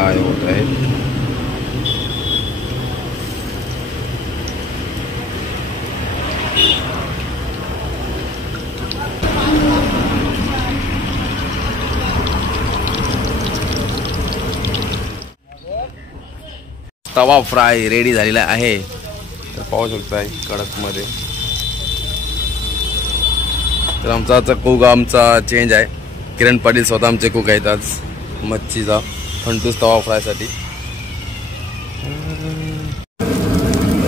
Fry होत आहे. तवा फ्राय रेडी झालेला आहे. तर पाहू शकताय कडक मध्ये. तर आमचा आजचा कुक आमचा चेंज आहे. किरण पाटील स्वतः आमचे कुक आहेत आज मच्छीचा फंटूस तवा फ्रायसाठी.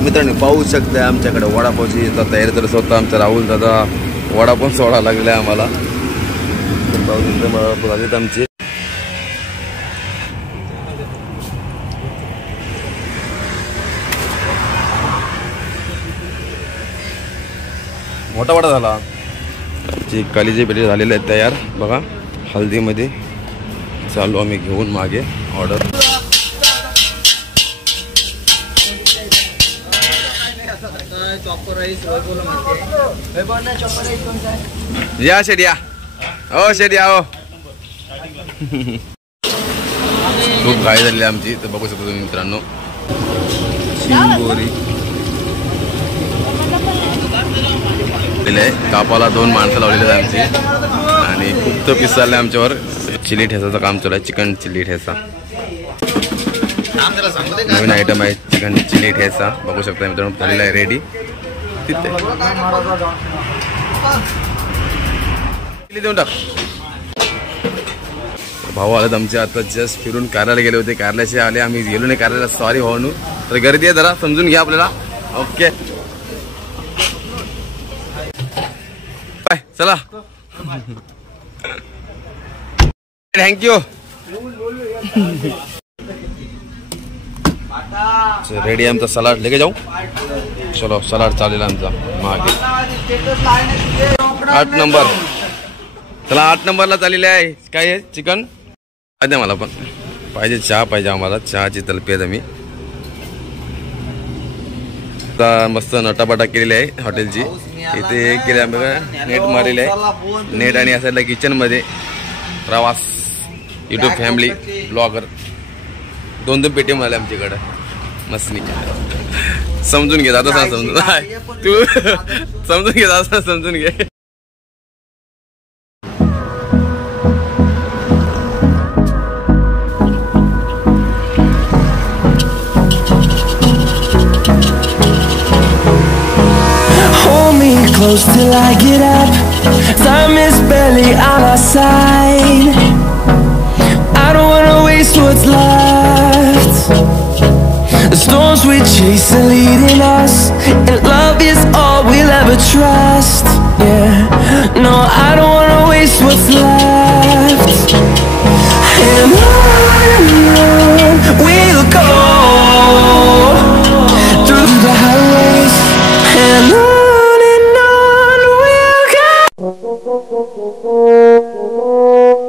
मित्रांनो पाहू शकता आमच्याकडे वडापावची तयारी. तर स्वतः आमचा राहुल दादा वडापाव सोडा लागलेला आहे आम्हाला. वडापाव आमचे मोठा वडा झाला. जी कालीचे पेटे झालेले आहेत तयार बघा. हल्दीमध्ये चालू आम्ही घेऊन मागे ऑर्डर. या शेट या. हो शेट या. हो खूप घाई झाली आमची. तर बघू शकतो तुम्ही मित्रांनो. चिंबोरी कापाला 2 माणसं लावलेले आहेत आमची. आणि खूप तो पिस चाललाय आमच्यावर. चिली ठेचाचं काम चालू आहे. चिकन चिली ठेचा नवीन आयटम आहे. चिकन चिली ठेचा बघू शकता मित्रांनो झालेला आहे रेडी. तिथे देऊन टाक. भाऊ आलेत आमचे आता जस्ट फिरून कार्याला गेले होते. कार्याचे आले आम्ही गेलो नाही कार्याला. सॉरी भाऊ. तर गर्दी आहे जरा समजून घ्या आपल्याला. ओके बाय चला. थँक्यू. रेडी आमचा सलाड लेके जाऊ. चलो सलाड चालेल आमचा मागे 8 नंबर. चला 8 नंबरला चाललेले आहे. काय आहे चिकन द्या मला पण पाहिजे. चहा पाहिजे आम्हाला. चहाची तलपी आहेत आम्ही. मस्त नटापाटा केलेली आहे हॉटेलची. इथे केले बघा नेट मारलेले आहे. नेट आणि असायला किचन मध्ये प्रवास युट्यूब फॅमिली ब्लॉगर 2 पेटी मिळाले आमच्याकडे. मस्त समजून घे दादा. समजून तू समजून घे दादा. समजून घे. Close till I get up. Time is barely on our side. I don't wanna waste what's left. The storms we chase are leading us, and love is all we'll ever trust. Yeah.